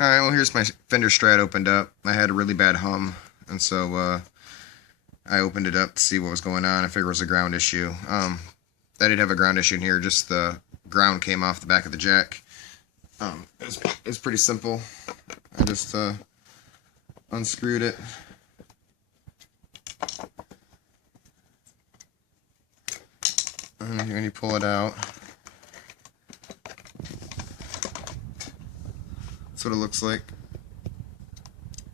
Alright, well here's my Fender Strat opened up. I had a really bad hum, and so I opened it up to see what was going on. I figured it was a ground issue. I did have a ground issue in here, just the ground came off the back of the jack. It was pretty simple. I just unscrewed it. And when you pull it out, that's what it looks like.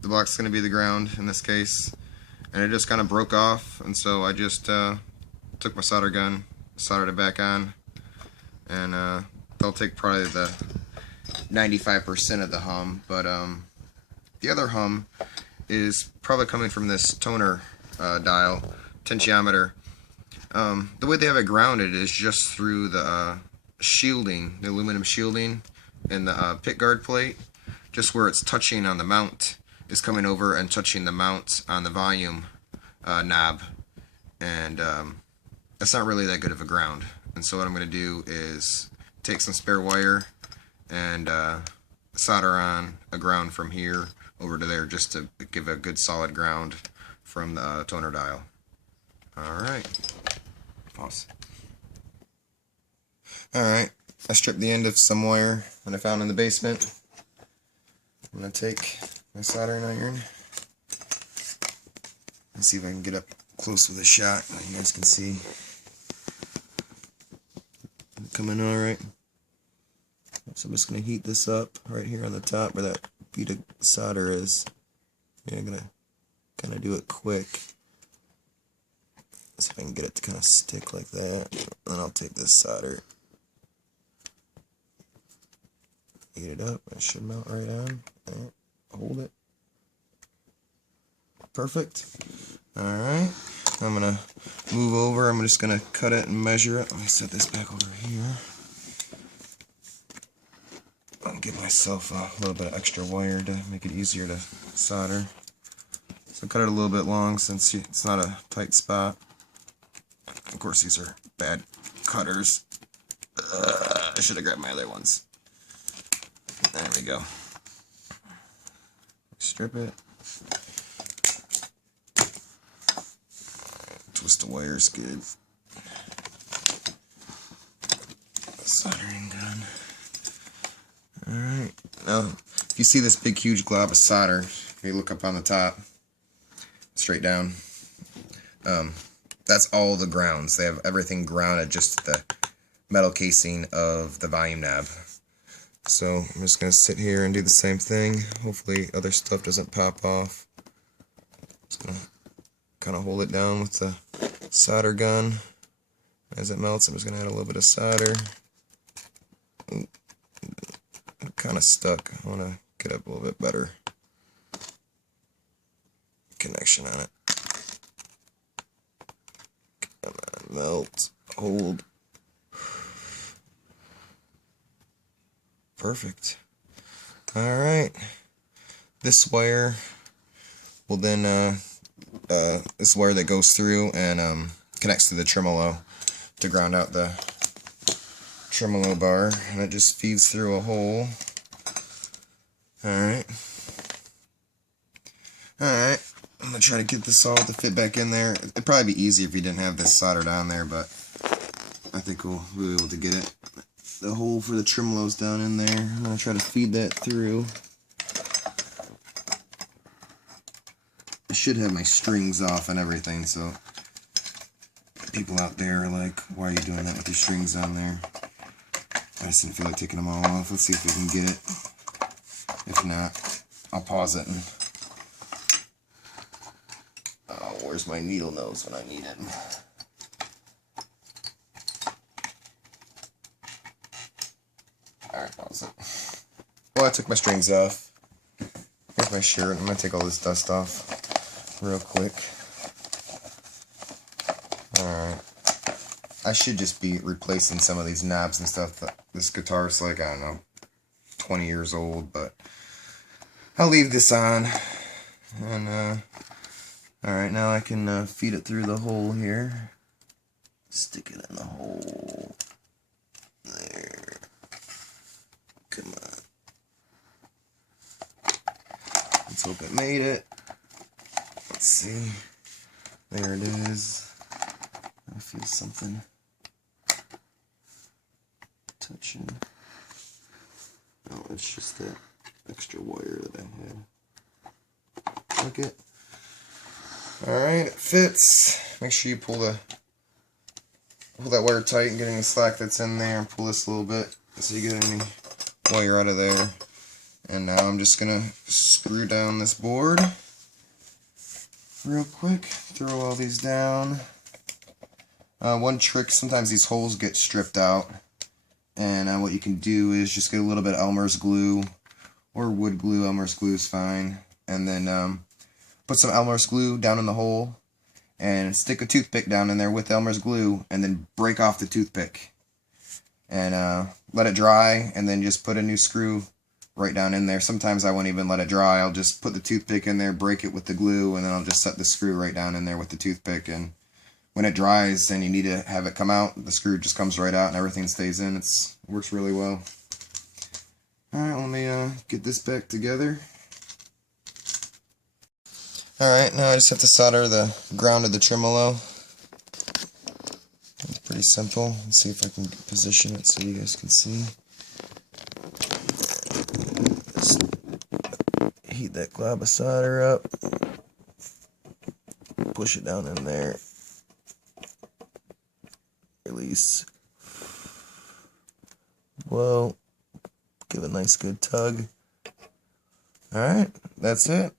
The block's going to be the ground in this case, and it just kind of broke off, and so I just took my solder gun, soldered it back on, and they'll take probably the 95% of the hum, but the other hum is probably coming from this toner dial, tensiometer. The way they have it grounded is just through the shielding, the aluminum shielding, and the pick guard plate, just where it's touching on the mount is coming over and touching the mount on the volume knob, and that's not really that good of a ground. And so what I'm going to do is take some spare wire and solder on a ground from here over to there, just to give a good solid ground from the toner dial. Alright, pause. Alright, I stripped the end of some wire that I found in the basement. I'm going to take my soldering iron and see if I can get up close with a shot. You guys can see coming alright. So I'm just going to heat this up right here on the top where that bead of solder is. Yeah, I'm going to kind of do it quick. See if I can get it to kind of stick like that. Then I'll take this solder, heat it up. It should melt right on. Right. Hold it. Perfect. Alright. I'm going to move over. I'm just going to cut it and measure it. Let me set this back over here. I'll give myself a little bit of extra wire to make it easier to solder. So cut it a little bit long since it's not a tight spot. Of course, these are bad cutters. I should have grabbed my other ones. There we go. Strip it. Twist the wires good. Soldering done. Alright. Now, if you see this big, huge glob of solder, if you look up on the top, straight down, that's all the grounds. They have everything grounded just to the metal casing of the volume knob. So I'm just going to sit here and do the same thing. Hopefully other stuff doesn't pop off. Just going to kind of hold it down with the solder gun. As it melts, I'm just going to add a little bit of solder. Ooh, I'm kind of stuck. I want to get up a little bit better connection on it. Come on, melt, hold. Perfect. Alright. This wire will then, this wire that goes through and connects to the tremolo to ground out the tremolo bar, and it just feeds through a hole. Alright. Alright. I'm going to try to get this all to fit back in there. It'd probably be easier if you didn't have this soldered on there, but I think we'll be able to get it. The hole for the tremolo's down in there. I'm going to try to feed that through. I should have my strings off and everything, so people out there are like, why are you doing that with your strings on there? I just didn't feel like taking them all off. Let's see if we can get it. If not, I'll pause it and... Oh, where's my needle nose when I need it? Alright, pause it. Well, I took my strings off. Here's my shirt. I'm going to take all this dust off real quick. Alright. I should just be replacing some of these knobs and stuff. This guitar's like, I don't know, 20 years old, but I'll leave this on. And, alright, now I can feed it through the hole here. Stick it in the hole. There. Come on. Let's hope it made it. Let's see. There it is. I feel something touching. Oh, it's just that extra wire that I had. Look it. Alright, it fits. Make sure you pull that wire tight and get any slack that's in there, and pull this a little bit so you get any wire out of there. And now I'm just gonna screw down this board real quick. Throw all these down. One trick, sometimes these holes get stripped out, and what you can do is just get a little bit of Elmer's glue or wood glue. Elmer's glue is fine, and then put some Elmer's glue down in the hole and stick a toothpick down in there with Elmer's glue, and then break off the toothpick and let it dry, and then just put a new screw right down in there. Sometimes I won't even let it dry. I'll just put the toothpick in there, break it with the glue, and then I'll just set the screw right down in there with the toothpick. And when it dries and you need to have it come out, the screw just comes right out and everything stays in. It works really well. Alright, let me get this back together. Alright, now I just have to solder the ground of the tremolo. It's pretty simple. Let's see if I can position it so you guys can see. Just heat that glob of solder up. Push it down in there. Release. Whoa. Give it a nice good tug. Alright, that's it.